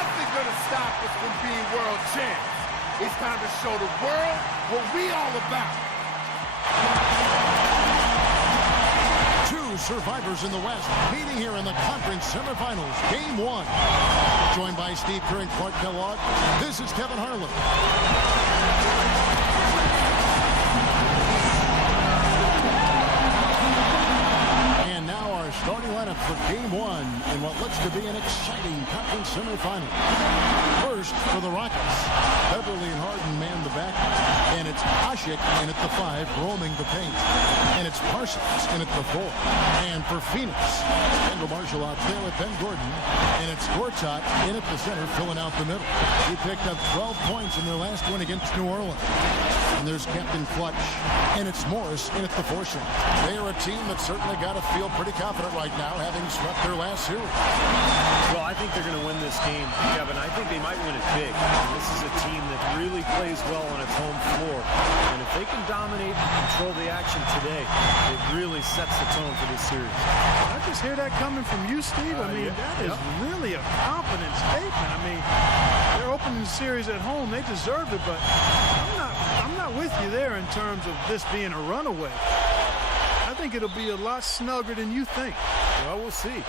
nothing gonna stop us from being world champs. It's time to show the world what we all about. Two survivors in the West meeting here in the conference semifinals. Game 1. Joined by Steve Kerr and Clark Kellogg, this is Kevin Harlan. And now our starting lineup for Game 1 in what looks to be an exciting conference semifinal. First, for the Rockets, Beverly and Harden man the back, and it's Ashik in at the 5, roaming the paint, and it's Parsons in at the 4. And for Phoenix, Kendall Marshall out there with Ben Gordon, and it's Gortat in at the center, filling out the middle. He picked up 12 points in their last win against New Orleans. And there's Captain Clutch, and it's Morris in at the 4 slot. They are a team that certainly got to feel pretty confident right now, having swept their last series. Well, I think they're going to win this game, Kevin. I think they might win it big. This is a team that really plays well on its home floor. And if they can dominate and control the action today, it really sets the tone for this series. I just hear that coming from you, Steve. I mean, that is really a confident statement. I mean, they're opening the series at home. They deserved it, but I'm not with you there in terms of this being a runaway. I think it'll be a lot snugger than you think. Well, we'll see.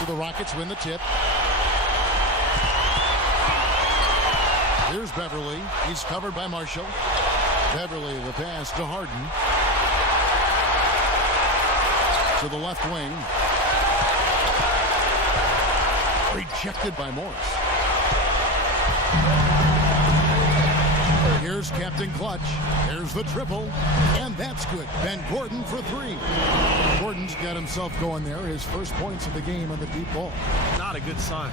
So the Rockets win the tip. Here's Beverly. He's covered by Marshall. Beverly, the pass to Harden. To the left wing. Rejected by Morris. Here's Captain Clutch. Here's the triple. And that's good. Ben Gordon for 3. Gordon's got himself going there. His first points of the game on the deep ball. Not a good sign.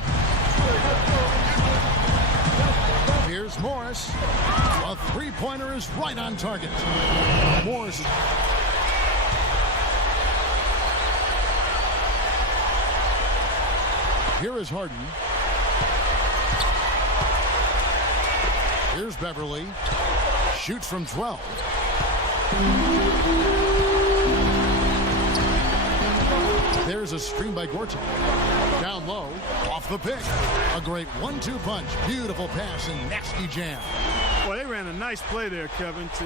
Here's Morris. A 3-pointer is right on target. Morris. Here is Harden. Here's Beverly. Shoots from 12. There's a screen by Gortat. Down low, off the pick. A great 1-2 punch. Beautiful pass and nasty jam. Well, they ran a nice play there, Kevin, to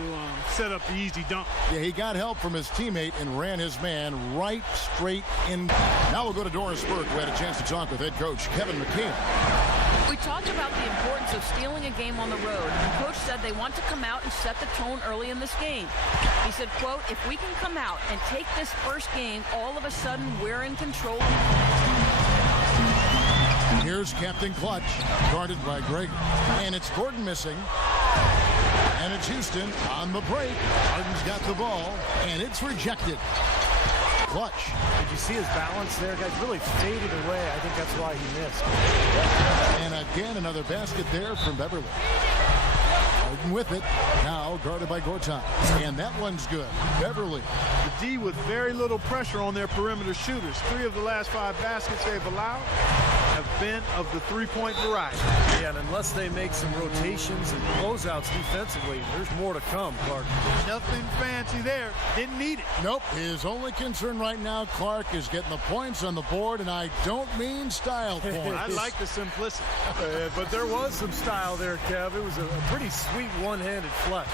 set up the easy dunk. Yeah, he got help from his teammate and ran his man right straight in. Now we'll go to Doris Burke, who had a chance to talk with head coach Kevin McKeon. We talked about the importance of stealing a game on the road. The coach said they want to come out and set the tone early in this game. He said, quote, if we can come out and take this first game, all of a sudden we're in control. Here's Captain Clutch, guarded by Greg. And it's Gordon missing. And it's Houston on the break. Harden's got the ball, and it's rejected. Clutch. Did you see his balance there? Guys really faded away. I think that's why he missed. And again, another basket there from Beverly. Harden with it. Now guarded by Gortat. And that one's good. Beverly. The D with very little pressure on their perimeter shooters. 3 of the last 5 baskets they've allowed have been of the 3-point variety. Yeah, and unless they make some rotations and closeouts defensively, there's more to come, Clark. Nothing fancy there. Didn't need it. Nope. His only concern right now, Clark, is getting the points on the board, and I don't mean style points. I like the simplicity. But there was some style there, Kev. It was a pretty sweet one-handed flush.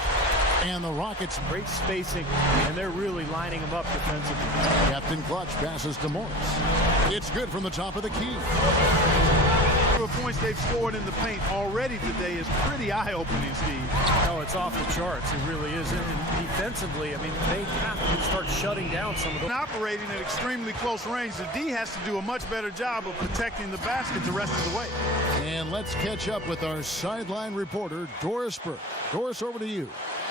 And the Rockets. Great spacing, and they're really lining them up defensively. Captain Clutch passes to Morris. It's good from the top of the key. The points they've scored in the paint already today is pretty eye-opening, Steve. Oh, it's off the charts. It really is. And defensively, I mean, they have to start shutting down some of those. Operating at extremely close range, the D has to do a much better job of protecting the basket the rest of the way. And let's catch up with our sideline reporter, Doris Burke. Doris, over to you.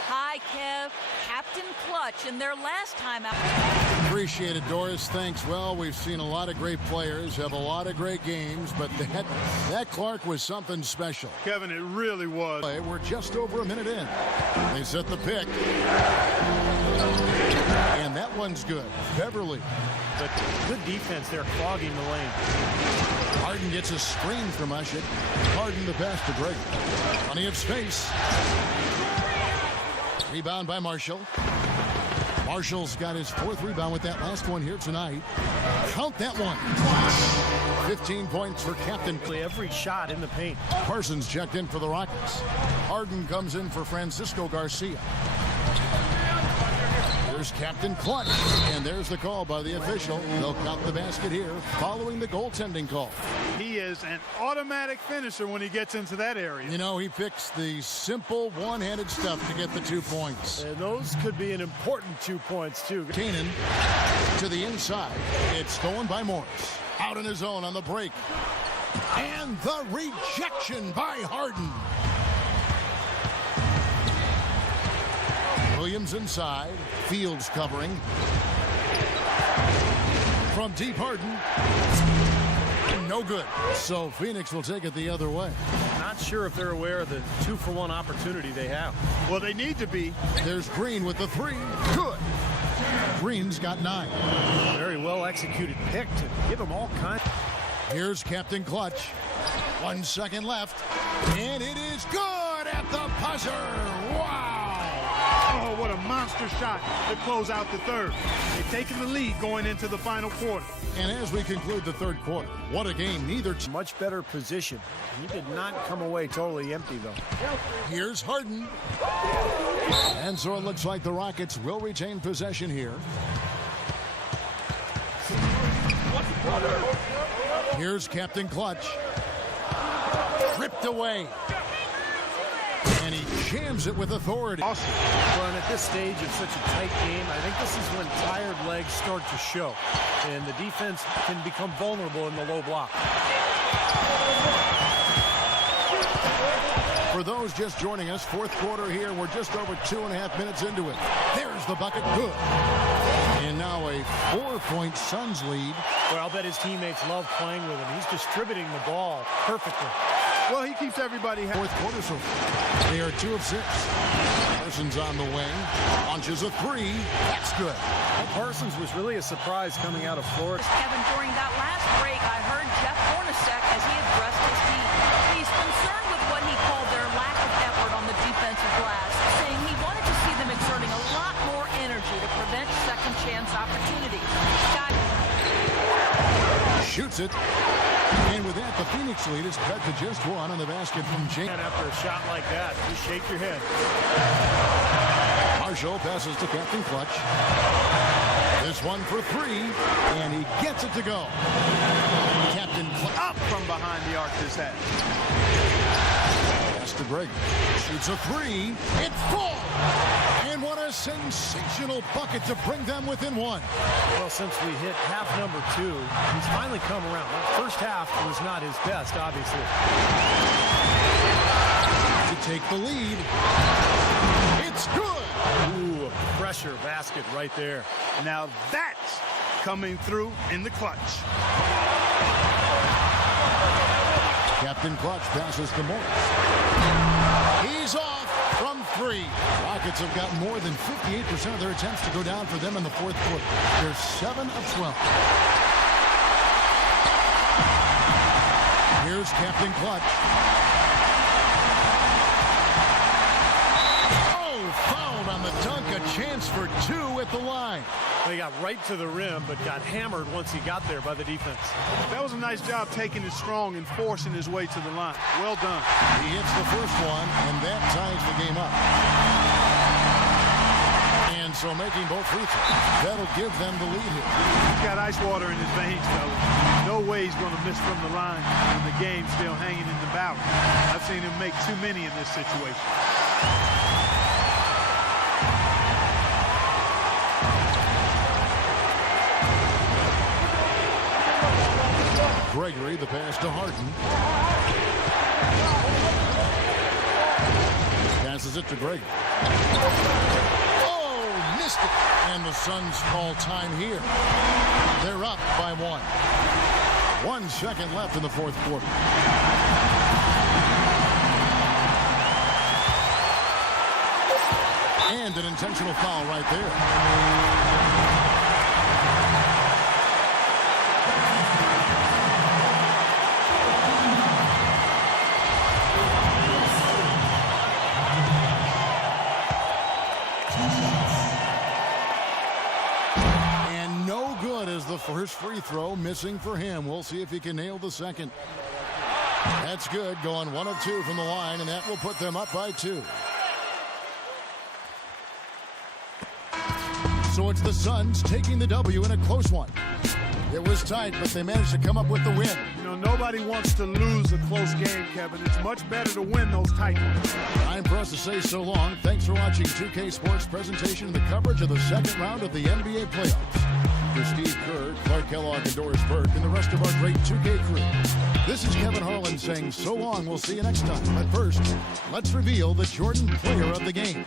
Hi, Kev. Captain Clutch in their last time out. Appreciate it, Doris. Thanks. Well, we've seen a lot of great players have a lot of great games, but that Clark was something special. Kevin, it really was. We're just over a minute in. They set the pick. And that one's good. Beverly. But good defense there, clogging the lane. Harden gets a screen from Ashik. Harden to pass to Greg. Plenty of space. Rebound by Marshall. Marshall's got his 4th rebound with that last one here tonight. Count that one. 15 points for Captain. Every shot in the paint. Parsons checked in for the Rockets. Harden comes in for Francisco Garcia. There's Captain Clutch, and there's the call by the official. They'll count the basket here following the goaltending call. He is an automatic finisher when he gets into that area. You know, he picks the simple one-handed stuff to get the 2 points. And those could be an important 2 points, too. Keenan to the inside. It's stolen by Morris. Out in his own on the break. And the rejection by Harden. Williams inside. Fields covering. From deep, Harden. No good. So Phoenix will take it the other way. Not sure if they're aware of the 2-for-1 opportunity they have. Well, they need to be. There's Green with the 3. Good. Green's got 9. Very well executed pick to give them all kinds. Here's Captain Clutch. 1 second left. And it is good at the buzzer. Wow. Oh, what a monster shot to close out the third. They've taken the lead going into the final quarter. And as we conclude the third quarter, what a game. Neither team. Much better position. He did not come away totally empty, though. Here's Harden. And so it looks like the Rockets will retain possession here. Here's Captain Clutch. Ripped away. And he jams it with authority. Awesome. Well, and at this stage of such a tight game, I think this is when tired legs start to show. And the defense can become vulnerable in the low block. For those just joining us, 4th quarter here. We're just over 2.5 minutes into it. There's the bucket. Good. And now a 4-point Suns lead. Well, I'll bet his teammates love playing with him. He's distributing the ball perfectly. Well, he keeps everybody happy. 4th quarter so far. They are 2 of 6. Parsons on the wing. Launches a 3. That's good. Well, Parsons was really a surprise coming out of Florida. Kevin, during that last break, I heard Jeff Hornacek as he addressed his team. He's concerned with what he called their lack of effort on the defensive glass, saying he wanted to see them exerting a lot more energy to prevent second chance opportunities. Shoots it. And with that, the Phoenix lead is cut to just 1 on the basket from James. And after a shot like that, just shake your head. Marshall passes to Captain Clutch. This one for 3, and he gets it to go. Captain Clutch. Up from behind the arc his head. Pass to Greg. Shoots a 3. It falls. And what a sensational bucket to bring them within 1. Well, since we hit half number 2, he's finally come around. The first half was not his best, obviously. To take the lead. It's good. Ooh, a pressure basket right there. Now that's coming through in the clutch. Captain Clutch passes to Morris. He's off from 3. Rockets have got more than 58% of their attempts to go down for them in the 4th quarter. They're 7 of 12. Here's Captain Clutch. Oh, fouled on the dunk. A chance for 2 at the line. They got right to the rim, but got hammered once he got there by the defense. That was a nice job taking it strong and forcing his way to the line. Well done. He hits the first one, and that ties the game up. And so making both free throws, that'll give them the lead here. He's got ice water in his veins, fellas. No way he's going to miss from the line, and the game's still hanging in the balance. I've seen him make too many in this situation. Gregory, the pass to Harden. Passes it to Gregory. Oh, missed it. And the Suns call time here. They're up by 1. 1 second left in the 4th quarter. And an intentional foul right there. good as the first free throw missing for him. We'll see if he can nail the second. That's good, going 1 of 2 from the line, and that will put them up by 2. So it's the Suns taking the W in a close one. It was tight, but they managed to come up with the win. You know, nobody wants to lose a close game, Kevin. It's much better to win those tight ones. Time for us to say so long. Thanks for watching 2K Sports' presentation of the coverage of the second round of the NBA playoffs. For Steve Kerr, Clark Kellogg, and Doris Burke, and the rest of our great 2K crew, this is Kevin Harlan saying so long. We'll see you next time. But first, let's reveal the Jordan player of the game.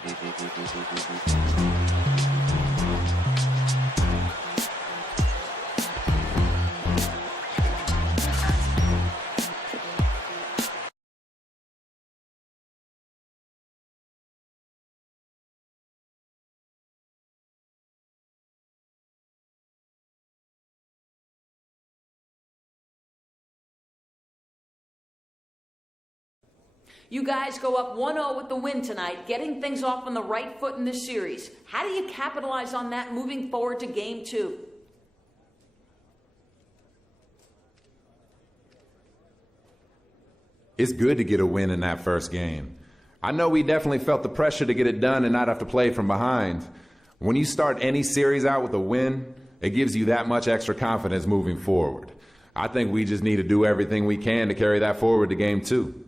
You guys go up 1-0 with the win tonight, getting things off on the right foot in this series. How do you capitalize on that moving forward to Game 2? It's good to get a win in that first game. I know we definitely felt the pressure to get it done and not have to play from behind. When you start any series out with a win, it gives you that much extra confidence moving forward. I think we just need to do everything we can to carry that forward to Game 2.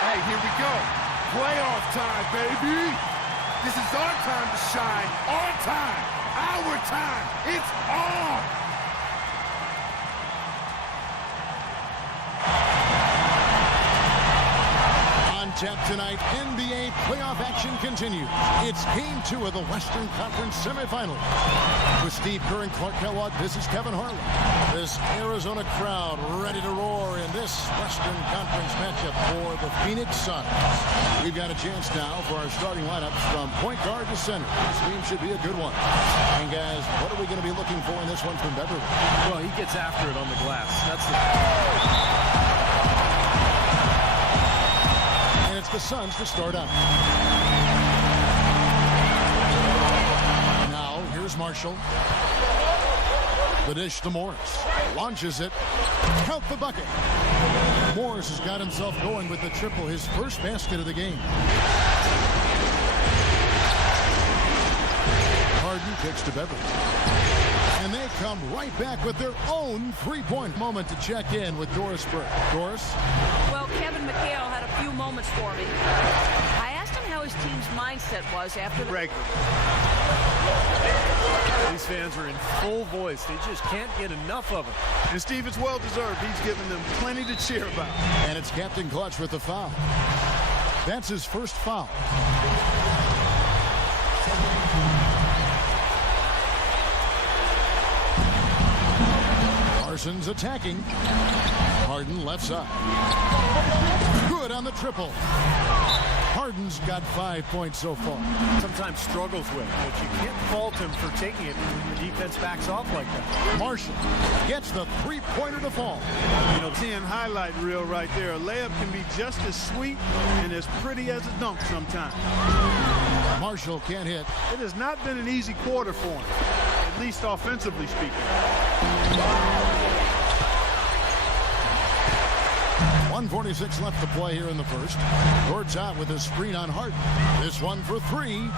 Hey, here we go. Playoff time, baby. This is our time to shine. Our time. Our time. It's on. On tap tonight, NBA playoff action continues. It's Game 2 of the Western Conference semifinals. With Steve Kerr and Clark Kellogg, this is Kevin Harlan. This Arizona crowd ready to roar in this Western Conference matchup for the Phoenix Suns. We've got a chance now for our starting lineups from point guard to center. This game should be a good one. And guys, what are we going to be looking for in this one from Beverly? Well, he gets after it on the glass. That's the... And it's the Suns to start out. Now, here's Marshall. The dish to Morris. Launches it. Count the bucket. Morris has got himself going with the triple, his first basket of the game. Harden kicks to Beverly. And they come right back with their own three-point moment to check in with Doris Burke. Doris? Well, Kevin McHale had a few moments for me. I asked him how his team's mindset was after the Regular. These fans are in full voice. They just can't get enough of him. And Steve, it's well-deserved. He's giving them plenty to cheer about. And it's Captain Clutch with the foul. That's his first foul. Parsons attacking. Harden left side. Good on the triple. Harden's got 5 points so far. Sometimes struggles with, but you can't fault him for taking it when the defense backs off like that. Marshall gets the three-pointer to fall. You know, 10 highlight reel right there. A layup can be just as sweet and as pretty as a dunk sometimes. Marshall can't hit. It has not been an easy quarter for him, at least offensively speaking. 1:46 left to play here in the first. Gord's out with a screen on Harden. This one for three.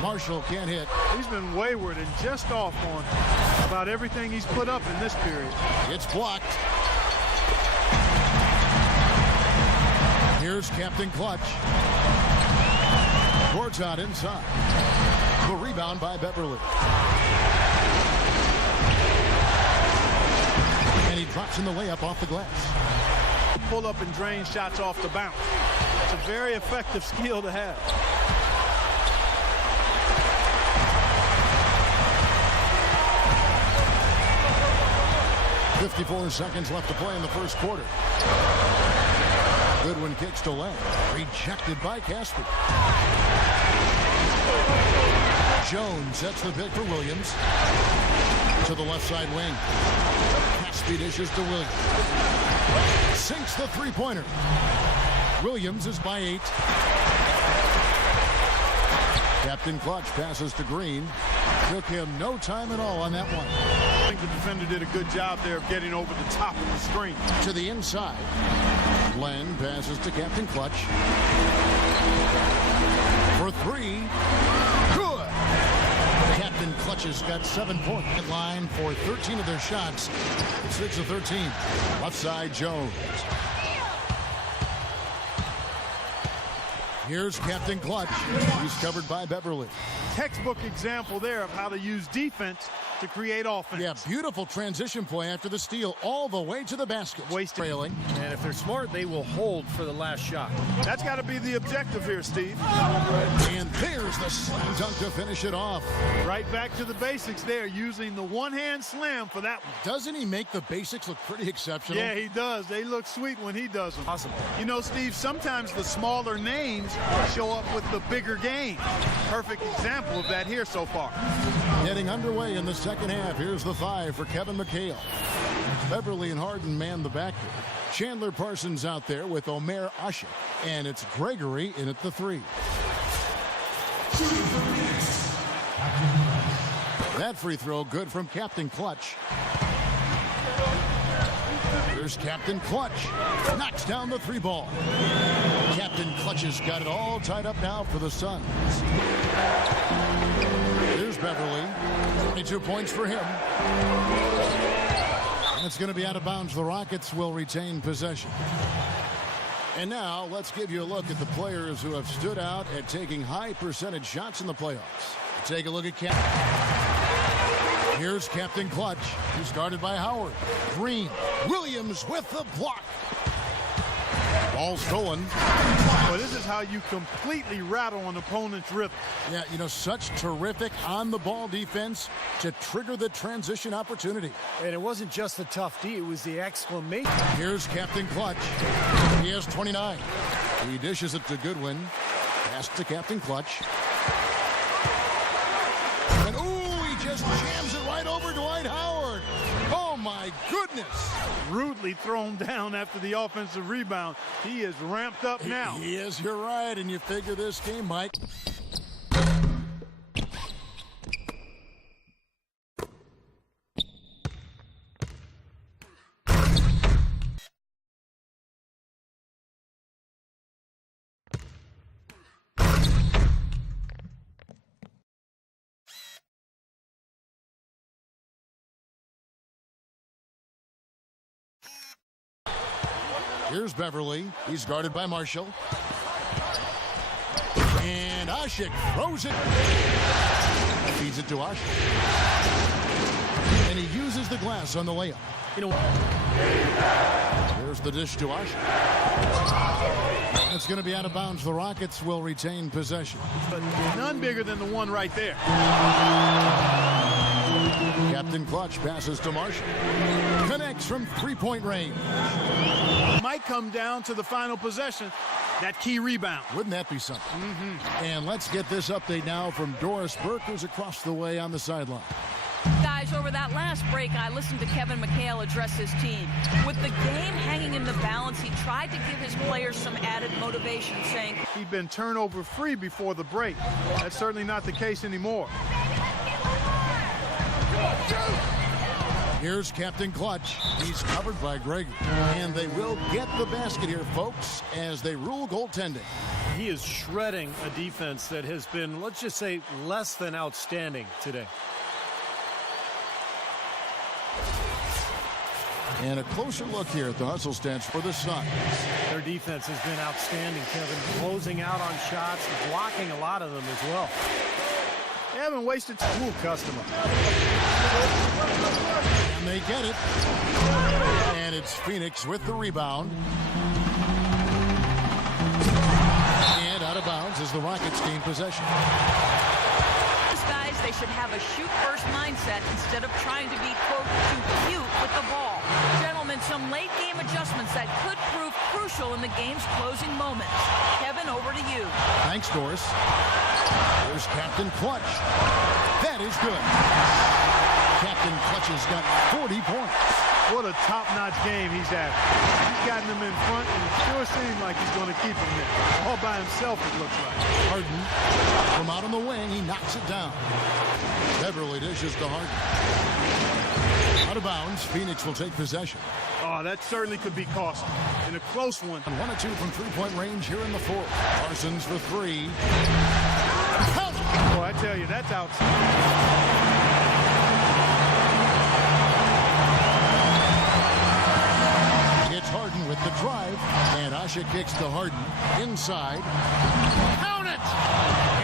Marshall can't hit. He's been wayward and just off on about everything he's put up in this period. It's blocked. Here's Captain Clutch. Gord's out inside. The rebound by Beverly. And he drops in the layup off the glass. Pull up and drain shots off the bounce. It's a very effective skill to have. .54 seconds left to play in the first quarter. Goodwin kicks to left. Rejected by Casper. Jones sets the pick for Williams. To the left side wing. Caspi dishes to Williams. Sinks the three-pointer. Williams is by 8. Captain Clutch passes to Green. Took him no time at all on that one. I think the defender did a good job there of getting over the top of the screen. To the inside. Glenn passes to Captain Clutch. For 3. Good! Captain Clutch has got 7 points at line for 13 of their shots. 6 of 13. Left side, Jones. Here's Captain Clutch. He's covered by Beverly. Textbook example there of how to use defense to create offense. Yeah, beautiful transition play after the steal all the way to the basket. Wasted. Trailing. And if they're smart, they will hold for the last shot. That's got to be the objective here, Steve. And there's the slam dunk to finish it off. Right back to the basics there, using the one-hand slam for that one. Doesn't he make the basics look pretty exceptional? Yeah, he does. They look sweet when he does them. Possible. You know, Steve, sometimes the smaller names show up with the bigger game. Perfect example of that here so far. Getting underway in the second half. Here's the 5 for Kevin McHale. Beverly and Harden man the backcourt. Chandler Parsons out there with Omer Ashik. And it's Gregory in at the 3. That free throw good from Captain Clutch. Here's Captain Clutch. Knocks down the 3 ball. Captain Clutch has got it all tied up now for the Suns. Here's Beverly. 22 points for him. And it's going to be out of bounds. The Rockets will retain possession. And now let's give you a look at the players who have stood out at taking high percentage shots in the playoffs. Take a look at Captain. Here's Captain Clutch, who's guarded by Howard. Green. Williams with the block. Ball stolen. Well, this is how you completely rattle an opponent's rhythm. Yeah, you know, such terrific on-the-ball defense to trigger the transition opportunity. And it wasn't just the tough D, it was the exclamation. Here's Captain Clutch. He has 29. He dishes it to Goodwin. Pass to Captain Clutch. And, ooh, he just jams it right over Dwight Howard. Oh, my goodness. Rudely thrown down after the offensive rebound. He is ramped up now. He is, you're right, and you figure this game, Mike. Here's Beverly. He's guarded by Marshall. And Ashik throws it. Feeds it to Ashik. And he uses the glass on the layup. You know, Here's the dish to Ashik. It's going to be out of bounds. The Rockets will retain possession. But none bigger than the one right there. Captain Clutch passes to Marshall. Connects from three-point range. Might come down to the final possession, that key rebound. Wouldn't that be something? And let's get this update now from Doris Burke, who's across the way on the sideline. Guys, over that last break, I listened to Kevin McHale address his team. With the game hanging in the balance, he tried to give his players some added motivation, saying He'd been turnover free before the break. That's certainly not the case anymore. Here's Captain Clutch. He's covered by Gregory. And they will get the basket here, folks, as they rule goaltending. he is shredding a defense that has been, let's just say, less than outstanding today. And a closer look here at the hustle stats for the Suns. Their defense has been outstanding, Kevin. Closing out on shots, blocking a lot of them as well. They haven't wasted time. Ooh, customer. And they get it. And it's Phoenix with the rebound. And out of bounds as the Rockets gain possession. Guys, they should have a shoot-first mindset instead of trying to be, quote, too cute with the ball. Gentlemen, some late-game adjustments that could prove crucial in the game's closing moments. Kevin, over to you. Thanks, Doris. There's Captain Clutch. That is good. Captain Clutch has got 40 points. What a top-notch game he's having. He's gotten them in front, and it sure seems like he's going to keep them there. All by himself, it looks like. Harden, from out on the wing, he knocks it down. Beverly dishes to Harden. Out of bounds, Phoenix will take possession. Oh, that certainly could be costly. In a close one. 1 or 2 from three-point range here in the fourth. Parsons for 3. Oh, I tell you, that's outside. Harden with the drive, and Asha kicks to Harden inside. Count it!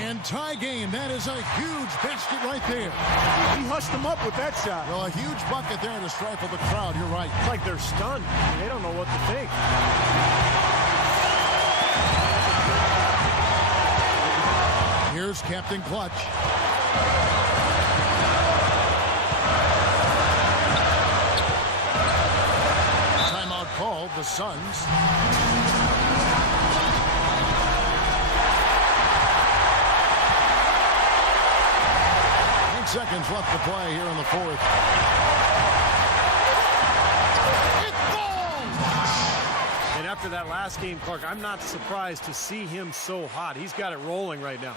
And tie game. That is a huge basket right there. He hushed them up with that shot. Well, a huge bucket there to stifle the crowd. You're right. It's like they're stunned. They don't know what to think. Here's Captain Clutch. Called the Suns. 10 seconds left to play here in the fourth. It falls! And after that last game, Clark, I'm not surprised to see him so hot. He's got it rolling right now.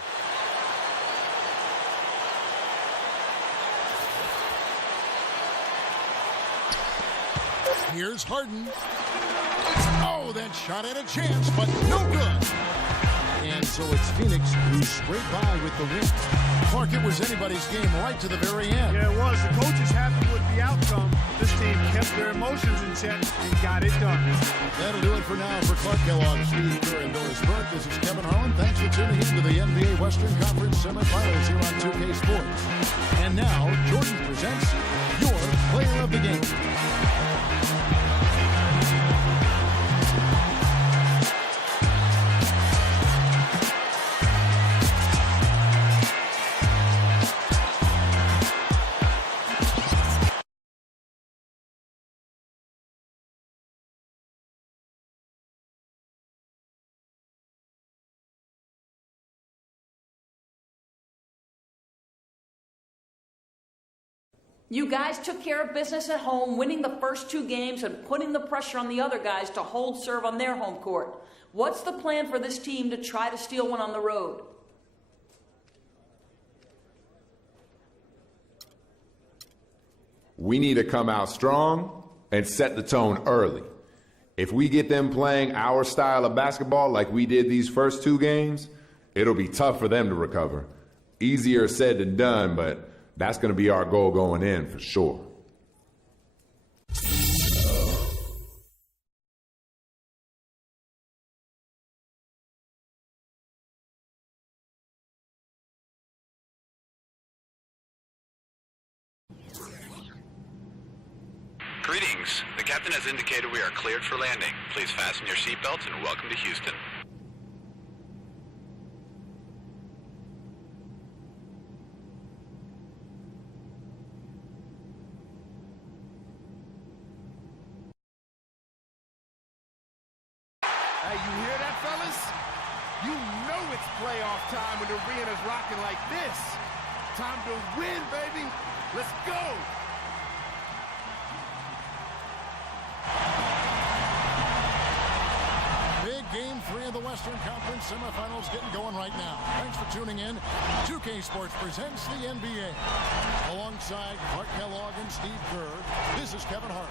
Here's Harden. Oh, that shot had a chance, but no good. And so it's Phoenix who scraped by with the win. Clark, it was anybody's game right to the very end. Yeah, it was. The coaches happy with the outcome. This team kept their emotions in check and got it done. That'll do it for now. For Clark Kellogg, Steve Kerr, and Doris Burke, this is Kevin Harlan. Thanks for tuning in to the NBA Western Conference semifinals here on 2K Sports. And now, Jordan presents your player of the game. You guys took care of business at home, winning the first 2 games and putting the pressure on the other guys to hold serve on their home court. What's the plan for this team to try to steal one on the road? We need to come out strong and set the tone early. If we get them playing our style of basketball like we did these first 2 games, it'll be tough for them to recover. Easier said than done, but that's going to be our goal going in for sure. Greetings. The captain has indicated we are cleared for landing. Please fasten your seatbelts and welcome to Houston. Hey, you hear that, fellas? You know it's playoff time when the arena's rocking like this. Time to win, baby. Let's go. Big game 3 of the Western Conference semifinals getting going right now. Thanks for tuning in. 2K Sports presents the NBA. Alongside Clark Kellogg and Steve Kerr, this is Kevin Hart.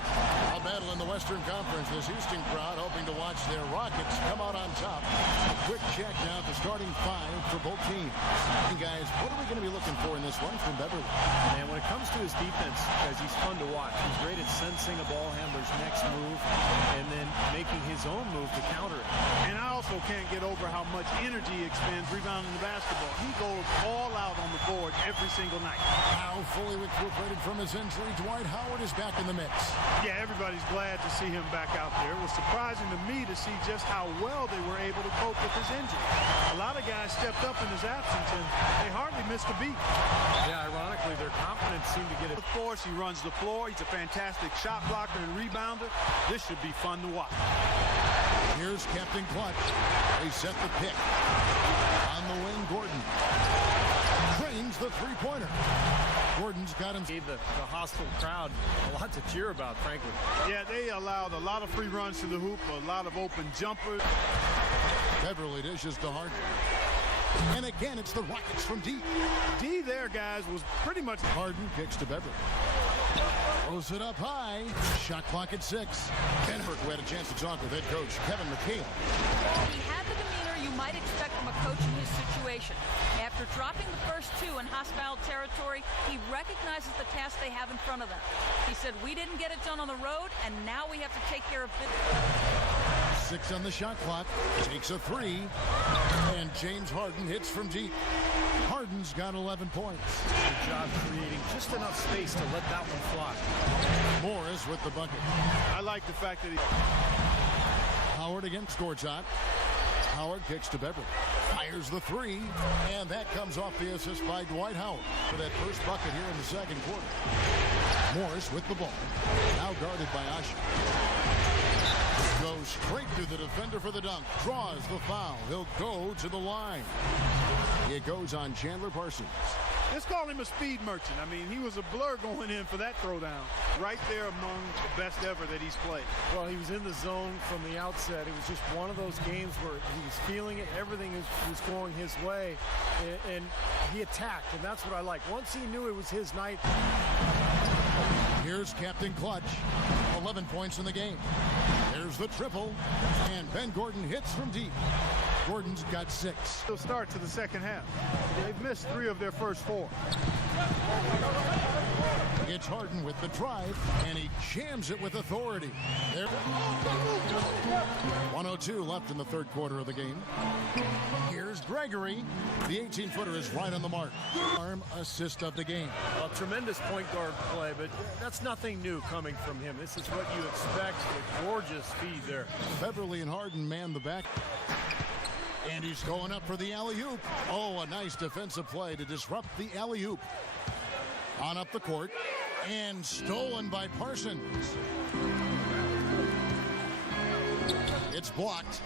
A battle in the Western Conference. This Houston crowd hoping to watch their Rockets come out on top. A quick check now to starting 5 for both teams. Hey guys, what are we going to be looking for in this one from Beverly? And when it comes to his defense, guys, he's fun to watch. He's great at sensing a ball handler's next move and then making his own move to counter it. And I also can't get over how much energy he expends rebounding the basketball. He goes all out on the board every single night. Now fully recuperated from his injury, Dwight Howard is back in the mix. Yeah, everybody's glad to see him back out there. It was surprising to me to see just how well they were able to cope with his injury. A A lot of guys stepped up in his absence, and they hardly missed a beat. Yeah, ironically, their confidence seemed to get it. Of course, he runs the floor. He's a fantastic shot blocker and rebounder. This should be fun to watch. Here's Captain Clutch. They set the pick. On the wing, Gordon. Drains the three-pointer. Gordon's got him. Gave the hostile crowd a lot to cheer about, frankly. Yeah, they allowed a lot of free runs to the hoop, a lot of open jumpers. Beverly dishes to Harden. And again, it's the Rockets from deep. D there, guys, was pretty much... Harden kicks to Beverly. Throws it up high. Shot clock at 6. Denver, who had a chance to talk with head coach Kevin McHale. He had the demeanor you might expect from a coach in his situation. After dropping the first two in hostile territory, he recognizes the task they have in front of them. He said, we didn't get it done on the road, and now we have to take care of business. 6 on the shot clock. Takes a 3. And James Harden hits from deep. Harden's got 11 points. Good job creating just enough space to let that one fly. Morris with the bucket. I like the fact that he... Howard again scores shot. Howard kicks to Beverly. Fires the 3. And that comes off the assist by Dwight Howard for that first bucket here in the second quarter. Morris with the ball. Now guarded by Usher. Goes straight to the defender for the dunk. Draws the foul. He'll go to the line. It goes on Chandler Parsons. Let's call him a speed merchant. I mean, he was a blur going in for that throwdown. Right there among the best ever that he's played. Well, he was in the zone from the outset. It was just one of those games where he was feeling it. Everything was going his way, and he attacked, and that's what I like. Once he knew it was his night. Here's Captain Clutch. 11 points in the game. There's the triple, and Ben Gordon hits from deep. Gordon's got 6. They'll start to the second half. They've missed 3 of their first 4. It's Harden with the drive, and he jams it with authority. There. 1:02 left in the third quarter of the game. Here's Gregory. The 18-footer is right on the mark. Arm assist of the game. A tremendous point guard play, but that's nothing new coming from him. This is what you expect. A gorgeous feed there. Beverly and Harden man the back. And he's going up for the alley-oop. Oh, a nice defensive play to disrupt the alley-oop. On up the court. And stolen by Parsons. It's blocked.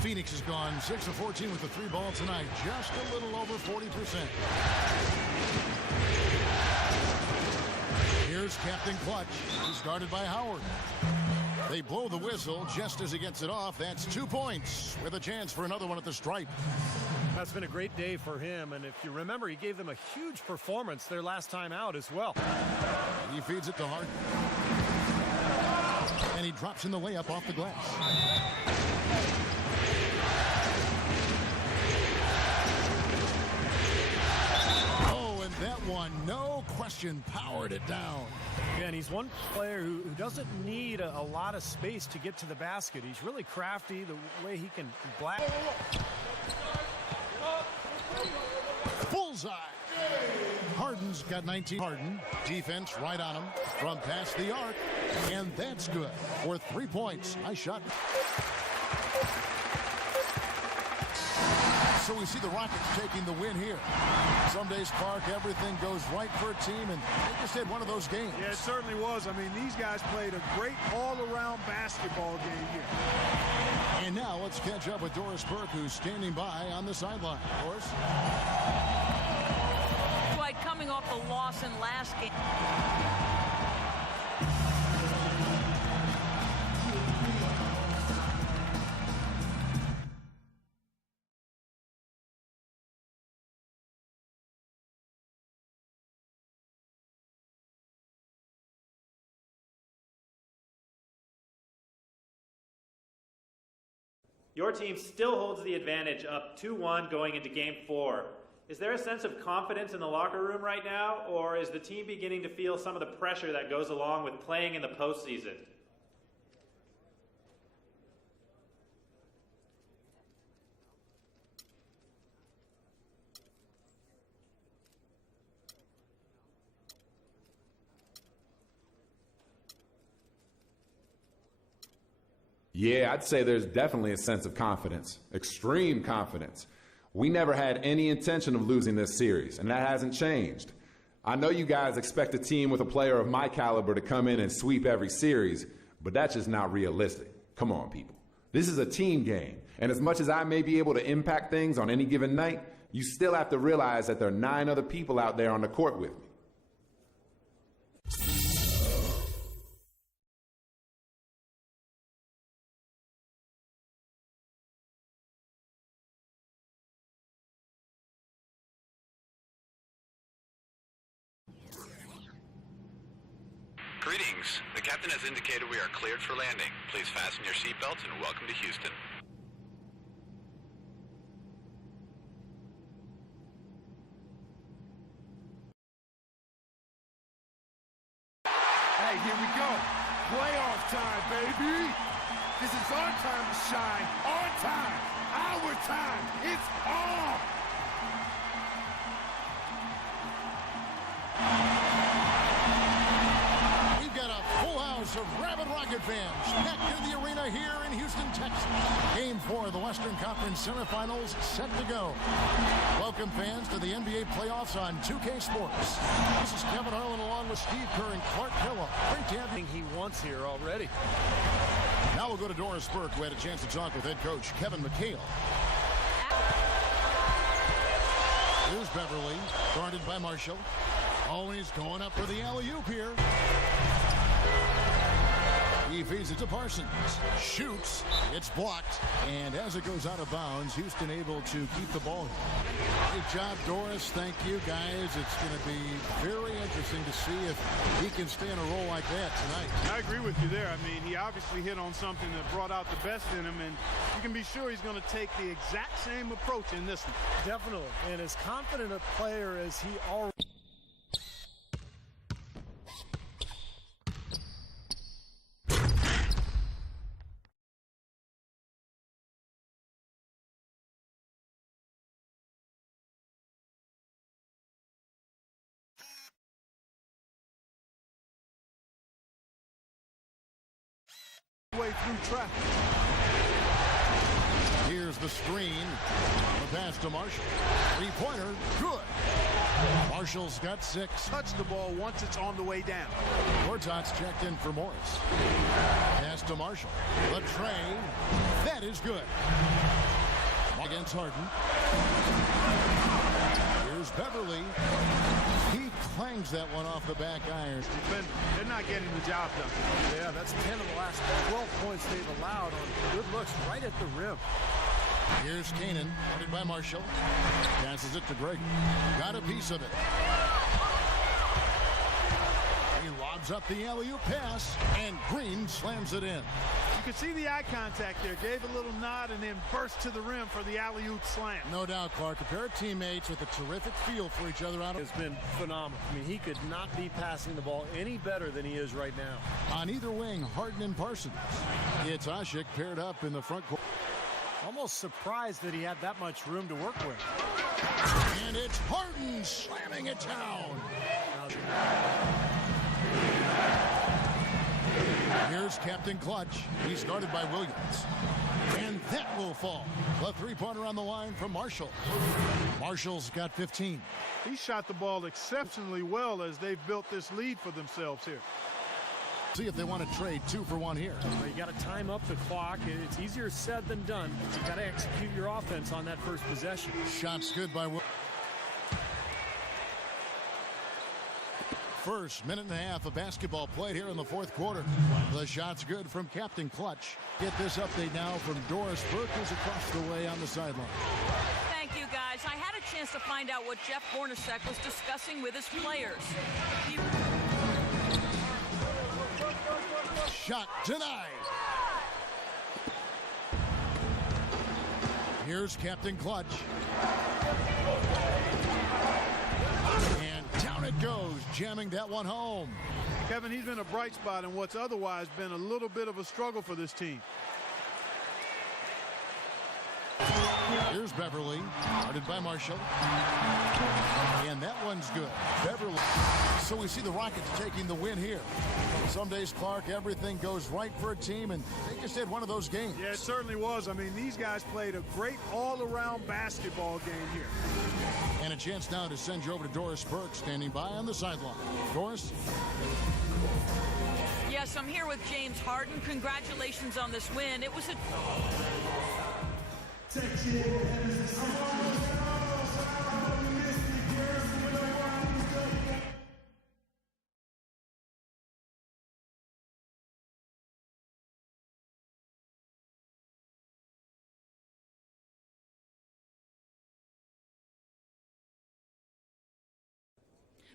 Phoenix has gone 6 of 14 with the 3 ball tonight. Just a little over 40%. Here's Captain Clutch. He's guarded by Howard. They blow the whistle just as he gets it off. That's 2 points with a chance for another one at the stripe. That's been a great day for him, and if you remember, he gave them a huge performance their last time out as well. He feeds it to Harden. And he drops in the layup off the glass. Oh, and that one, no question, powered it down. Yeah, and he's one player who doesn't need a lot of space to get to the basket. He's really crafty, the way he can blast. Bullseye. Harden's got 19. Harden, defense right on him from past the arc, and that's good for 3 points. Nice shot. So we see the Rockets taking the win here. Some days, Clark, everything goes right for a team, and they just had one of those games. Yeah, it certainly was. I mean, these guys played a great all-around basketball game here. And now let's catch up with Doris Burke, who's standing by on the sideline. Doris? Dwight coming off the loss in last game. Your team still holds the advantage up 2-1 going into Game 4. Is there a sense of confidence in the locker room right now, or is the team beginning to feel some of the pressure that goes along with playing in the postseason? Yeah, I'd say there's definitely a sense of confidence, extreme confidence. We never had any intention of losing this series, and that hasn't changed. I know you guys expect a team with a player of my caliber to come in and sweep every series, but that's just not realistic. Come on, people. This is a team game, and as much as I may be able to impact things on any given night, you still have to realize that there are 9 other people out there on the court with me. Greetings. The captain has indicated we are cleared for landing. Please fasten your seatbelts and welcome to Houston. Hey, here we go. Playoff time, baby. This is our time to shine. Our time. Our time. It's on. We've got a full house of rabid Rocket fans packed in the arena here in Houston, Texas. Game 4 of the Western Conference semifinals set to go. Welcome, fans, to the NBA playoffs on 2K Sports. This is Kevin Harlan along with Steve Kerr and Clark Pillow. Great to have you. He wants here already. Now we'll go to Doris Burke, who had a chance to talk with head coach Kevin McHale. Here's Beverly, guarded by Marshall. Always going up for the alley-oop here. He feeds it to Parsons. Shoots. It's blocked. And as it goes out of bounds, Houston able to keep the ball. Great job, Doris. Thank you, guys. It's going to be very interesting to see if he can stay in a role like that tonight. I agree with you there. I mean, he obviously hit on something that brought out the best in him, and you can be sure he's going to take the exact same approach in this one. Definitely. And as confident a player as he already... Way through traffic. Here's the screen. The pass to Marshall. Three-pointer. Good. Marshall's got 6. Touch the ball once it's on the way down. Gortat's checked in for Morris. Pass to Marshall. The tray. That is good. Against Harden. Here's Beverly. He clangs that one off the back iron. They're not getting the job done. Yeah, that's 10 of the last 12 points they've allowed on good looks right at the rim. Here's Kanan, guarded by Marshall. Passes it to Greg. Got a piece of it. He lobs up the alley-oop pass, and Green slams it in. You can see the eye contact there. Gave a little nod and then burst to the rim for the alley-oop slam. No doubt, Clark. A pair of teammates with a terrific feel for each other. Has been phenomenal. I mean, he could not be passing the ball any better than he is right now. On either wing, Harden and Parsons. It's Ashik paired up in the front court. Almost surprised that he had that much room to work with. And it's Harden slamming it down. Here's Captain Clutch. He's guarded by Williams. And that will fall. The three-pointer on the line from Marshall. Marshall's got 15. He shot the ball exceptionally well as they've built this lead for themselves here. See if they want to trade 2 for 1 here. Well, you got to time up the clock. It's easier said than done. You got to execute your offense on that first possession. Shots good by Will. First minute and a half of basketball played here in the fourth quarter. The shot's good from Captain Clutch. Get this update now from Doris Burke, who's across the way on the sideline. Thank you, guys. I had a chance to find out what Jeff Hornacek was discussing with his players. Shot denied. Here's Captain Clutch. And down it goes, jamming that one home. Kevin, he's been a bright spot in what's otherwise been a little bit of a struggle for this team. Here's Beverly, guarded by Marshall. And that one's good. Beverly. So we see the Rockets taking the win here. Some days, Clark, everything goes right for a team, and they just had one of those games. Yeah, it certainly was. I mean, these guys played a great all-around basketball game here. And a chance now to send you over to Doris Burke, standing by on the sideline. Doris? Yes, I'm here with James Harden. Congratulations on this win. It was a...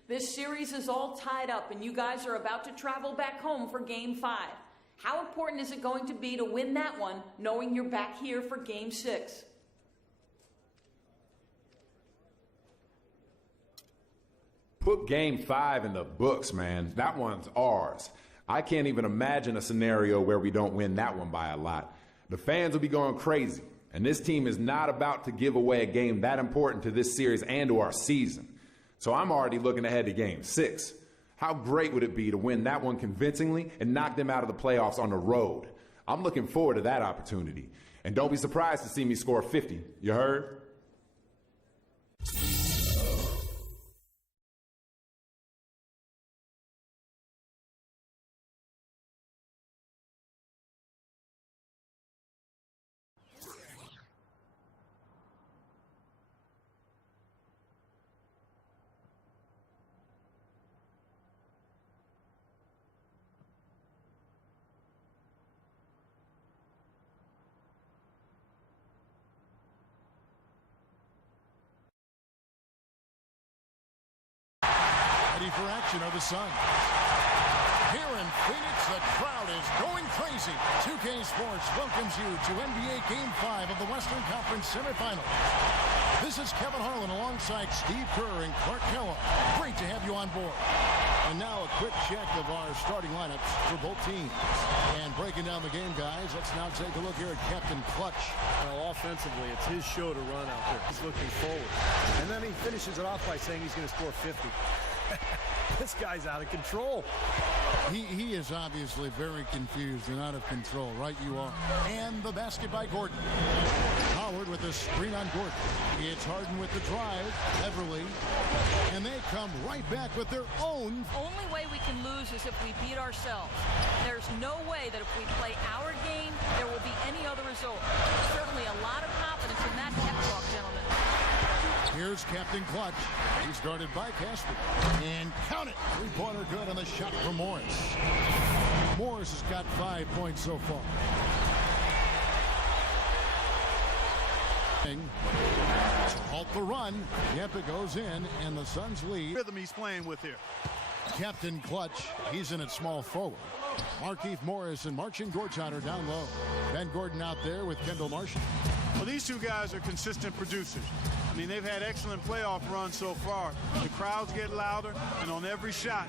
This series is all tied up, and you guys are about to travel back home for Game 5. How important is it going to be to win that one, knowing you're back here for Game 6? Put Game 5 in the books, man. That one's ours. I can't even imagine a scenario where we don't win that one by a lot. The fans will be going crazy, and this team is not about to give away a game that important to this series and to our season. So I'm already looking ahead to Game 6. How great would it be to win that one convincingly and knock them out of the playoffs on the road? I'm looking forward to that opportunity. And don't be surprised to see me score 50. You heard? Ready for action are the Suns. Here in Phoenix, the crowd is going crazy. 2K Sports welcomes you to NBA Game 5 of the Western Conference Semifinals. This is Kevin Harlan alongside Steve Kerr and Clark Kellogg. Great to have you on board. And now a quick check of our starting lineups for both teams. And breaking down the game, guys, let's now take a look here at Captain Clutch. Well, offensively, it's his show to run out there. He's looking forward. And then he finishes it off by saying he's going to score 50. This guy's out of control. He is obviously very confused and out of control. Right you are. And the basket by Gordon. Howard with the screen on Gordon. It's Harden with the drive. Beverly. And they come right back with their own. Only way we can lose is if we beat ourselves. There's no way that if we play our game, there will be any other result. Certainly a lot of confidence in that pep talk, gentlemen. Here's Captain Clutch. He's guarded by Casper. And count it. Three-pointer good on the shot from Morris. Morris has got 5 points so far. To halt the run. Yep, it goes in, and the Suns lead. Rhythm he's playing with here. Captain Clutch, he's in at small forward. Markieff Morris and Marcin Gortat are down low. Ben Gordon out there with Kendall Marshall. Well, these two guys are consistent producers. I mean, they've had excellent playoff runs so far. The crowds get louder, and on every shot.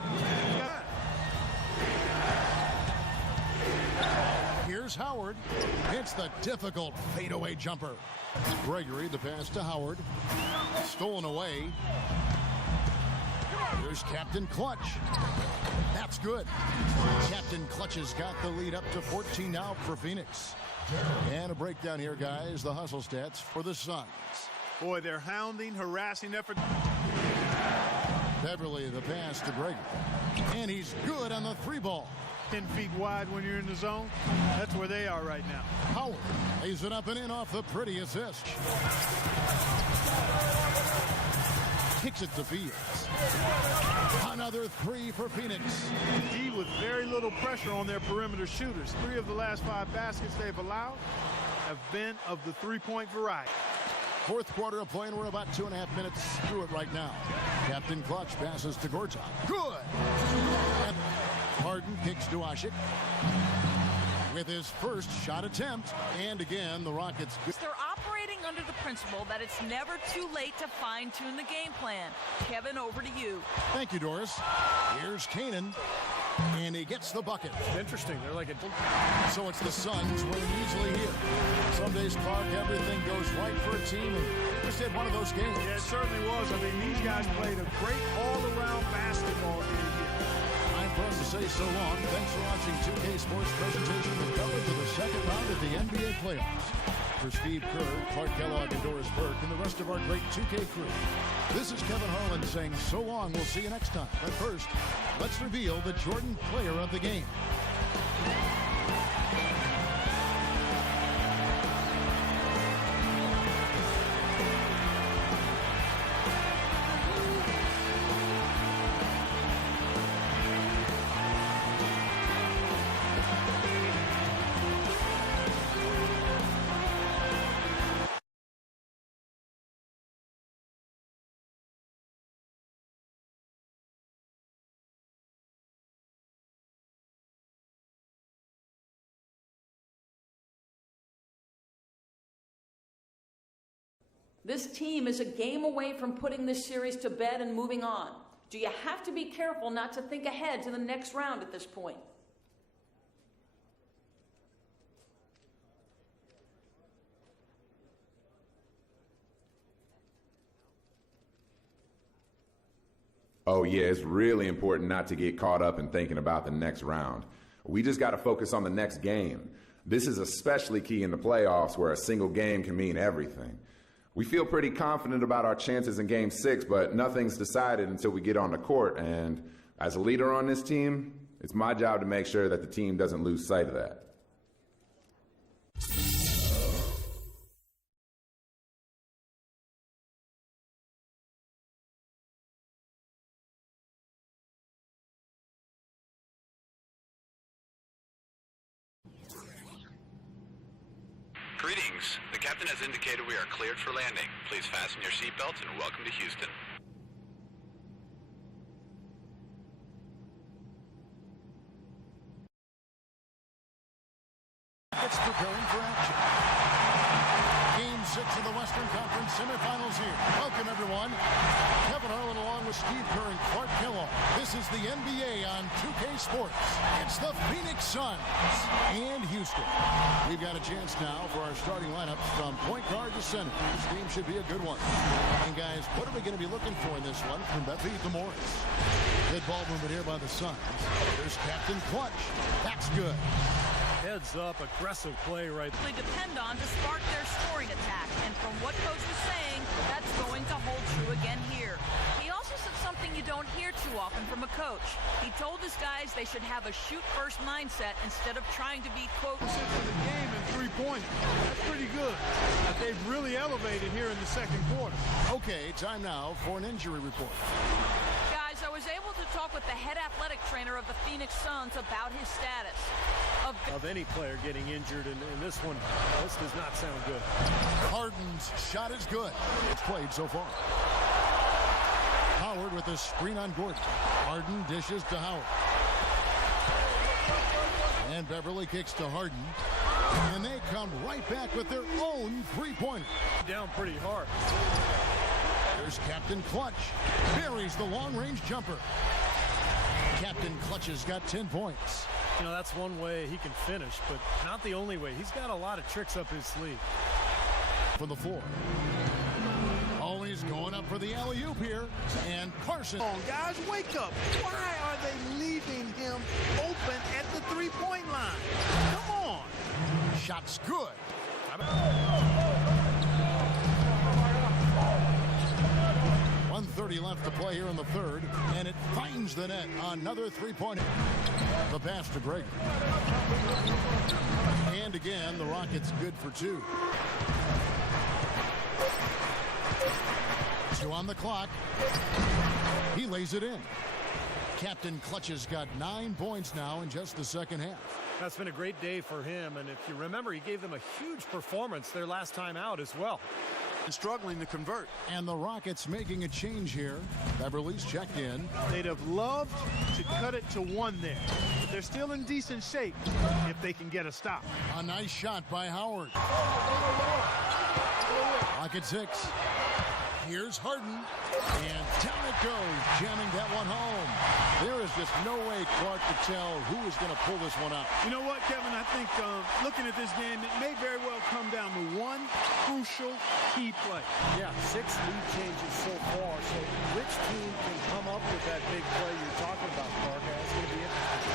Here's Howard. It's the difficult fadeaway jumper. Gregory, the pass to Howard. Stolen away. Here's Captain Clutch. That's good. Captain Clutch has got the lead up to 14 now for Phoenix. And a breakdown here, guys. The hustle stats for the Suns. Boy, they're hounding, harassing effort. Beverly, the pass to Gregory. And he's good on the three ball. 10 feet wide when you're in the zone. That's where they are right now. Howard lays it up and in off the pretty assist. Kicks it to Fields. Another three for Phoenix. D with very little pressure on their perimeter shooters. 3 of the last 5 baskets they've allowed have been of the three-point variety. Fourth quarter of play, and we're about 2.5 minutes through it right now. Captain Clutch passes to Gortat. Good! And Harden kicks to Asik with his first shot attempt. And again, the Rockets. They're operating under the principle that it's never too late to fine-tune the game plan. Kevin, over to you. Thank you, Doris. Here's Kanan. And he gets the bucket. Interesting. They're like a... So it's the Suns winning easily here. Some days Place Clark, everything goes right for a team, and it was one of those games. Yeah, it certainly was. I mean, these guys played a great all-around basketball game here. Time for us to say so long. Thanks for watching 2K Sports presentation of coverage of the second round of the NBA playoffs. For Steve Kerr, Clark Kellogg, and Doris Burke, and the rest of our great 2K crew, this is Kevin Harlan saying so long. We'll see you next time. But first, let's reveal the Jordan player of the game. This team is a game away from putting this series to bed and moving on. Do you have to be careful not to think ahead to the next round at this point? Oh yeah, it's really important not to get caught up in thinking about the next round. We just got to focus on the next game. This is especially key in the playoffs where a single game can mean everything. We feel pretty confident about our chances in Game 6, but nothing's decided until we get on the court. And as a leader on this team, it's my job to make sure that the team doesn't lose sight of that. Greetings. The captain has indicated we are cleared for landing. Please fasten your seatbelts and welcome to Houston. It's preparing for action. Game 6 of the Western Conference semifinals here. Welcome, everyone. Kevin Harlan along with Steve Kerr and Clark Kellogg. This is the NBA on 2K Sports. It's the Phoenix Suns and Houston. We've got a chance now for our starting lineups from point guard to center. This game should be a good one. And guys, what are we going to be looking for in this one from Bethany to Morris? Good ball movement here by the Suns. There's Captain Clutch. That's good. Heads up, aggressive play right there. They depend on to spark their scoring attack, and from what Coach was saying, that's going to hold true again here. He also said something you don't hear too often from a coach. He told his guys they should have a shoot-first mindset instead of trying to be, quote, For the game in three-point. That's pretty good. But they've really elevated here in the second quarter. Okay, time now for an injury report. Guys, I was able to talk with the head athletic trainer of the Phoenix Suns about his status. Of any player getting injured in this one, this does not sound good. Harden's shot is good. It's played so far. Howard with a screen on Gordon. Harden dishes to Howard. And Beverly kicks to Harden. And they come right back with their own three-pointer. Down pretty hard. There's Captain Clutch. Buries the long-range jumper. Captain Clutch has got 10 points. You know, that's one way he can finish, but not the only way. He's got a lot of tricks up his sleeve. From the floor. Always going up for the alley-oop here. And Carson. Come on, guys, wake up. Why are they leaving him open at the three-point line? Come on. Shot's good. 1:30 left to play here in the third, and it finds the net. Another three-pointer. The pass to Greg. And again, the Rockets good for two. 2 on the clock. He lays it in. Captain Clutch has got 9 points now in just the second half. That's been a great day for him, and if you remember, he gave them a huge performance their last time out as well. Struggling to convert. And the Rockets making a change here. Beverly's checked in. They'd have loved to cut it to 1 there. But they're still in decent shape if they can get a stop. A nice shot by Howard. Rocket 6. Here's Harden. And down it goes, jamming that one home. There is just no way Clark could tell who was going to pull this one out. You know what, Kevin? I think looking at this game, it may very well come down to key play. Yeah, 6 lead changes so far. So which team can come up with that big play you're talking about, Clark? That's going to be interesting.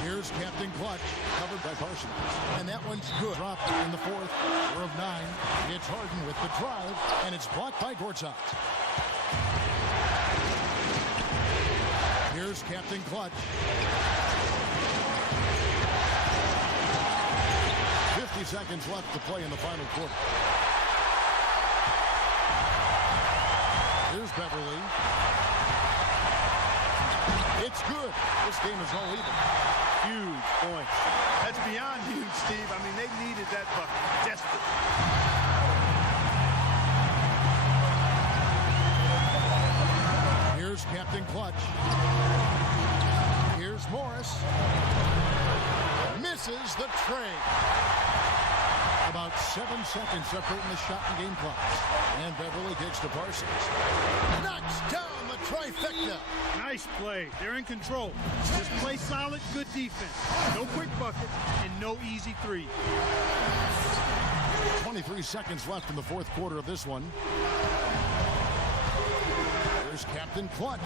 Here's Captain Clutch, covered by Parsons. And that one's good. Dropped in the 4th. 4 of 9. It's Harden with the drive, and it's blocked by Gortat. Here's Captain Clutch. 50 seconds left to play in the final quarter. Here's Beverly. It's good. This game is all even. Huge points. That's beyond huge, Steve. I mean, they needed that bucket desperately. Here's Captain Clutch. Here's Morris. Misses the tray. About 7 seconds separating the shot and game clocks. And Beverly takes to Parsons. Knocks down the trifecta. Nice play. They're in control. Just play solid, good defense. No quick bucket and no easy three. 23 seconds left in the 4th quarter of this one. Here's Captain Clutch.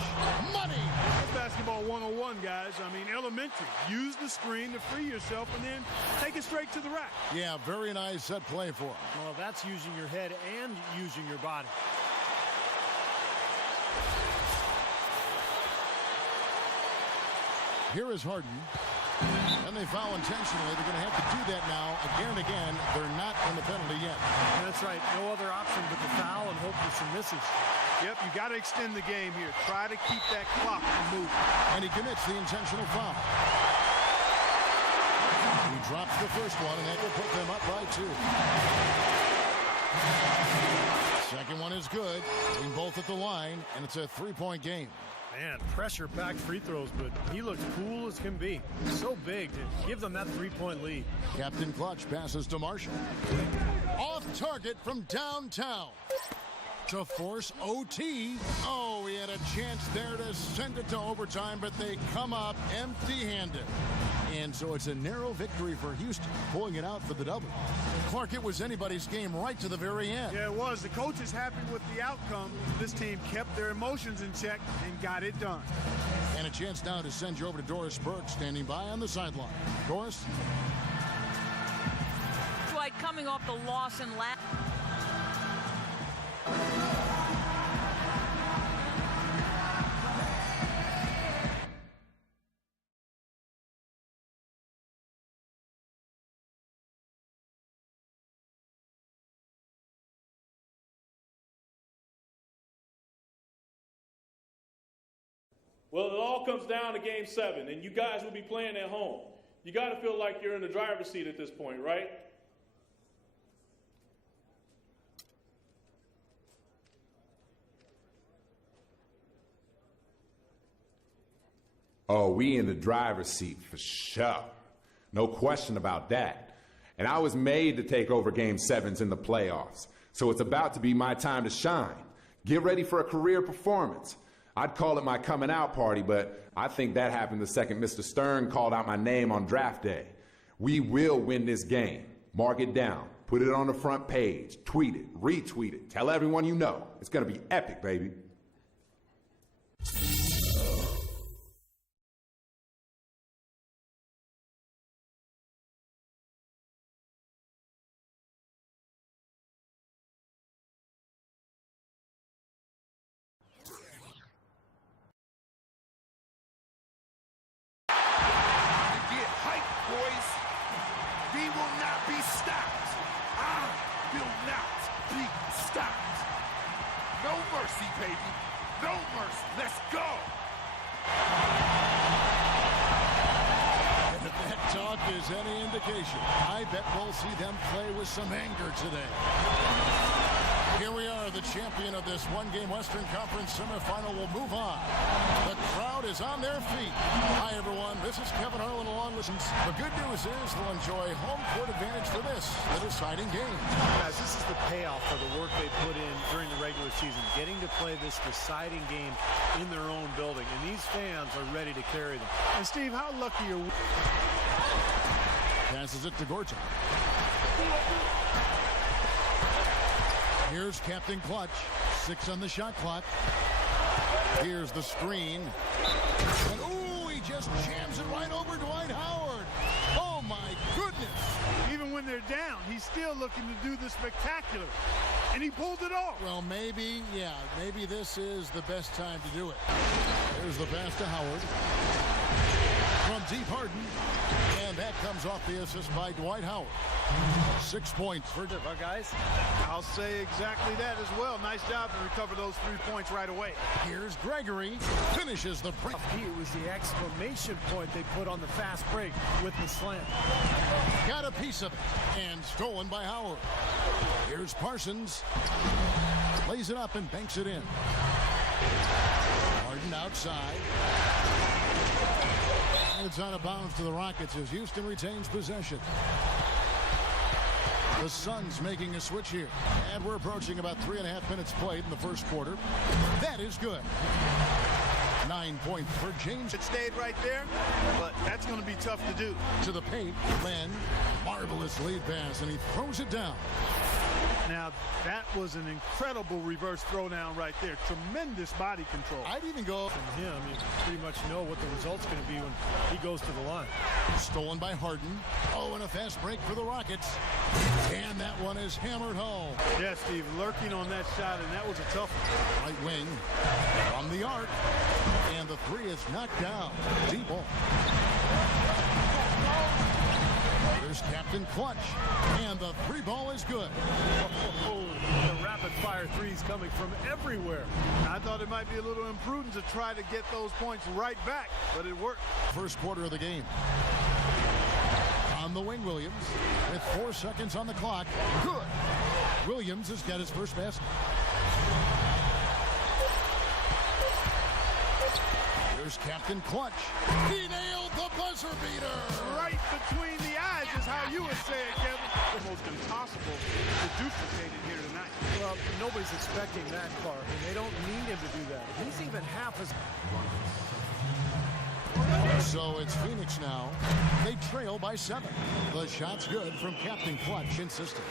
Money! That's basketball 101, guys. I mean, elementary. Use the screen to free yourself and then take it straight to the rack. Yeah, very nice set play for him. Well, that's using your head and using your body. Here is Harden. And they foul intentionally. They're going to have to do that now again and again. They're not in the penalty yet. That's right. No other option but the foul and hope for some misses. Yep, you got to extend the game here. Try to keep that clock from moving. And he commits the intentional foul. He drops the first one, and that will put them up by 2. Second one is good. Team both at the line, and it's a 3-point game. Man, pressure-packed free throws, but he looks cool as can be. So big to give them that 3-point lead. Captain Clutch passes to Marshall. Off target from downtown. To force OT. Oh, he had a chance there to send it to overtime, but they come up empty-handed. And so it's a narrow victory for Houston, pulling it out for the double. Clark, it was anybody's game right to the very end. Yeah, it was. The coach is happy with the outcome. This team kept their emotions in check and got it done. And a chance now to send you over to Doris Burke, standing by on the sideline. Doris? Dwight coming off the loss in last. Well, it all comes down to Game 7, and you guys will be playing at home. You got to feel like you're in the driver's seat at this point, right? Oh, we in the driver's seat for sure. No question about that. And I was made to take over Game 7s in the playoffs. So it's about to be my time to shine. Get ready for a career performance. I'd call it my coming out party, but I think that happened the second Mr. Stern called out my name on draft day. We will win this game. Mark it down. Put it on the front page. Tweet it. Retweet it. Tell everyone you know. It's going to be epic, baby. I bet we'll see them play with some anger today. Here we are, the champion of this one-game Western Conference semifinal will move on. The crowd is on their feet. Hi, everyone. This is Kevin Harlan along with some. The good news is they'll enjoy home court advantage for this, the deciding game. Guys, this is the payoff for the work they put in during the regular season, getting to play this deciding game in their own building. And these fans are ready to carry them. And, Steve, how lucky are we? Passes it to Gortat. Here's Captain Clutch. 6 on the shot clock. Here's the screen. And, ooh, he just jams it right over Dwight Howard. Oh, my goodness. Even when they're down, he's still looking to do the spectacular. And he pulled it off. Well, maybe this is the best time to do it. There's the pass to Howard. From deep, Harden. And that comes off the assist by Dwight Howard. 6 points for guys. I'll say exactly that as well. Nice job to recover those 3 points right away. Here's Gregory. Finishes the break. It was the exclamation point they put on the fast break with the slam. Got a piece of it. And stolen by Howard. Here's Parsons. Lays it up and banks it in. Harden outside. And it's out of bounds to the Rockets as Houston retains possession. The Suns making a switch here. And we're approaching about 3.5 minutes played in the first quarter. That is good. 9 points for James. It stayed right there, but that's going to be tough to do. To the paint, Len. Marvelous lead pass, and he throws it down. Now, that was an incredible reverse throwdown right there. Tremendous body control. I'd even go from him. You pretty much know what the result's going to be when he goes to the line. Stolen by Harden. Oh, and a fast break for the Rockets. And that one is hammered home. Yeah, Steve, lurking on that shot, and that was a tough one. Right wing from the arc. And the 3 is knocked down. Deep ball. There's Captain Clutch. And the 3 ball is good. Oh, the rapid-fire threes coming from everywhere. I thought it might be a little imprudent to try to get those points right back, but it worked. First quarter of the game. On the wing, Williams, with 4 seconds on the clock. Good. Williams has got his first basket. Here's Captain Clutch. He nailed the buzzer beater. Right between the eyes is how you would say it, Kevin. The most impossible to duplicate it here tonight. Well, nobody's expecting that, Clark, and they don't need him to do that. He's even half as... So it's Phoenix now. They trail by 7. The shot's good from Captain Clutch, insistent.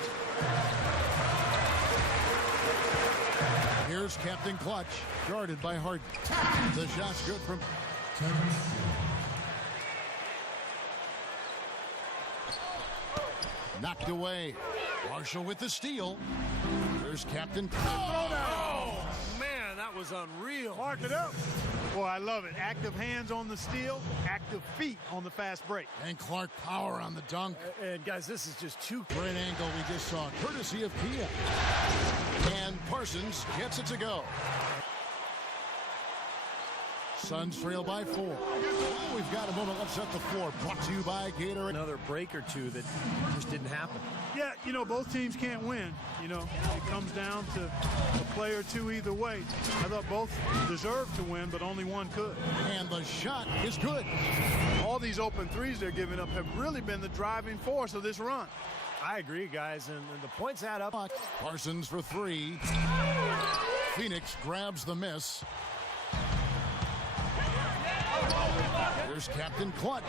Here's Captain Clutch, guarded by Harden. The shot's good from... Knocked away. Marshall with the steal. There's Captain... Oh, man, that was unreal. Mark it up. Boy, I love it. Active hands on the steal, active feet on the fast break. And Clark power on the dunk. And guys, this is just too great angle we just saw, courtesy of Kia. And Parsons gets it to go. Suns trail by 4. Well, we've got a moment left set the floor. Brought to you by Gator. Another break or two that just didn't happen. Yeah, you know, both teams can't win. You know, it comes down to a play or two either way. I thought both deserved to win, but only one could. And the shot is good. All these open threes they're giving up have really been the driving force of this run. I agree, guys, and the points add up. Parsons for 3. Phoenix grabs the miss. Here's Captain Clutch.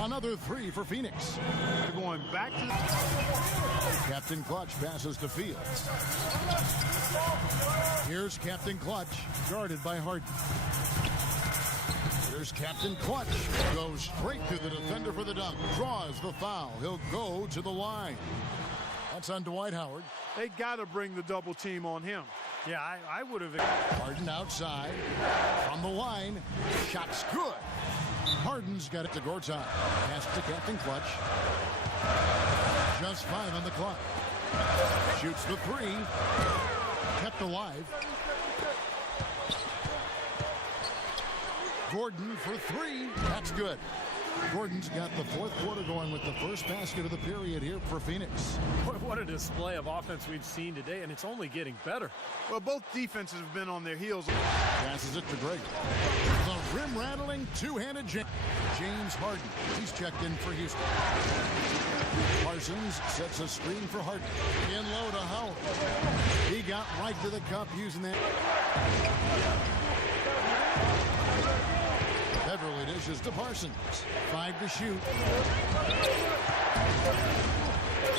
Another 3 for Phoenix. They're going back to... Captain Clutch passes to Fields. Here's Captain Clutch, guarded by Harden. Here's Captain Clutch. Goes straight to the defender for the dunk. Draws the foul. He'll go to the line. That's on Dwight Howard. They got to bring the double team on him. Yeah, I would have... Harden outside. From the line. Shot's good. Harden's got it to Gortat. Pass to Captain Clutch. Just 5 on the clock. Shoots the 3. Kept alive. Gordon for 3. That's good. Gordon's got the fourth quarter going with the first basket of the period here for Phoenix. What a display of offense we've seen today, and it's only getting better. Well, both defenses have been on their heels. Passes it to Greg. The rim-rattling two-handed James Harden. He's checked in for Houston. Parsons sets a screen for Harden. In low to Howard. He got right to the cup using that. Beverly dishes to Parsons. 5 to shoot.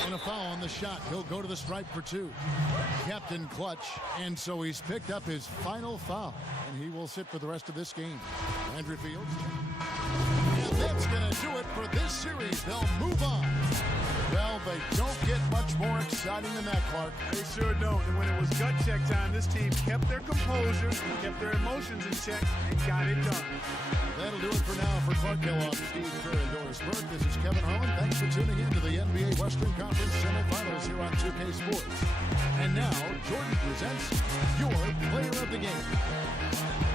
And a foul on the on the shot. He'll go to the stripe for 2. Captain clutch, and so he's picked up his final foul, and he will sit for the rest of this game. Andrew Fields. And that's going to do it for this series. They'll move on. Well, they don't get much more exciting than that, Clark. They sure don't. And when it was gut check time, this team kept their composure, kept their emotions in check, and got it done. That'll do it for now. For Clark Kellogg, Steve Kerr, and Doris Burke, this is Kevin Harlan. Thanks for tuning in to the NBA Western Conference semifinals here on 2K Sports. And now, Jordan presents your player of the game.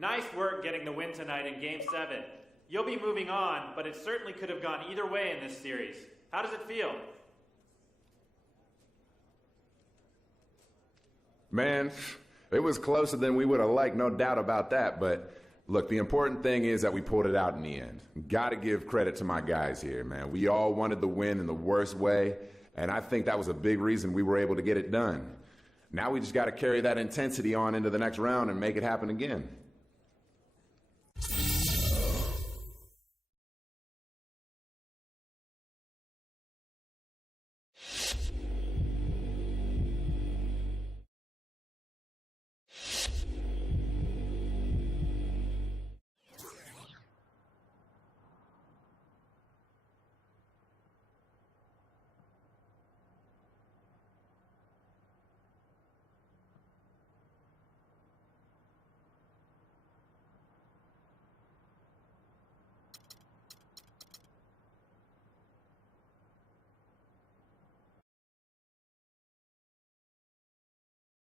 Nice work getting the win tonight in Game 7. You'll be moving on, but it certainly could have gone either way in this series. How does it feel? Man, it was closer than we would have liked, no doubt about that. But look, the important thing is that we pulled it out in the end. Got to give credit to my guys here, man. We all wanted the win in the worst way, and I think that was a big reason we were able to get it done. Now we just got to carry that intensity on into the next round and make it happen again.